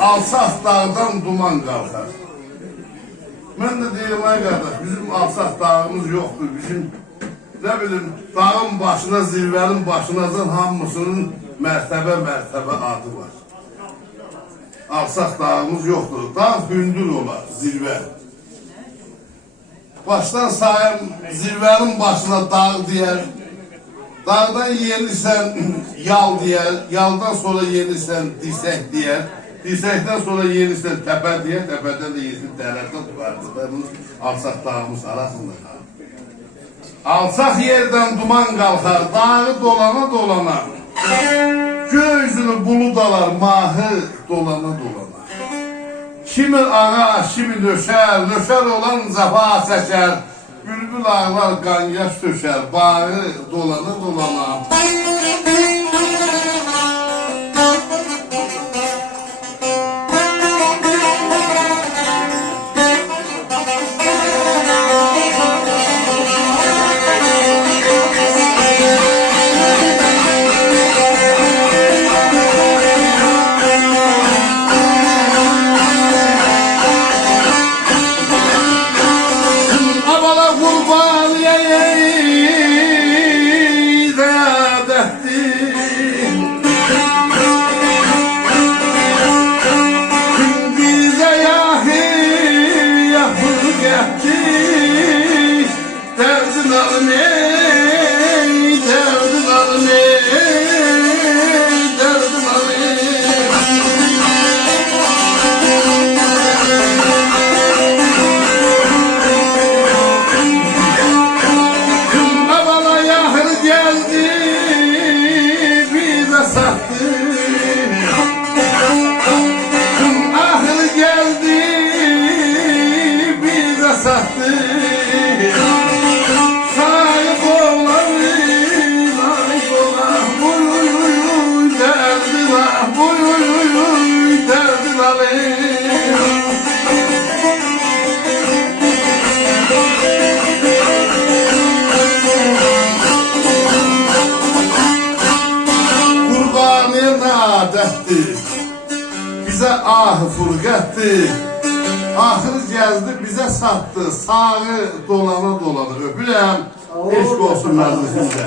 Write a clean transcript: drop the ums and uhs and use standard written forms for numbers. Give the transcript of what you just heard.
Alsaq dağdan duman qalxar. Mən də deyirəm, ay qardaş, bizim alsaq dağımız yoxdur. Bizim, nə bilim, dağın başına, zirvənin başınazın hamısının mərtəbə adı var. Alsaq dağımız yoxdur. Dağ hündür olar, zirvə. Başdan sayım, zirvənin başına dağ deyər. Dağdan yenirsən yal deyər, yaldan sonra yenirsən dirsək deyər, dirsəkdən sonra yenirsən təpə deyər, təpədən də yenirsən dərədə duvardır. Alsaq dağımız arasında qalır. Alsaq yerdən duman qalxar, dağı dolana. Göğüzünü bulud alar, mahı dolana. Kimi ağa, kimi nöşər olan zafa çəkər. Bülbül ağlar, qanyaş töşər, bağı dolana. Bizə ahı fırqətdir, axır gəldi bizə satdı, sağı dolana. Öpürəm, eşq olsun məclisimizə.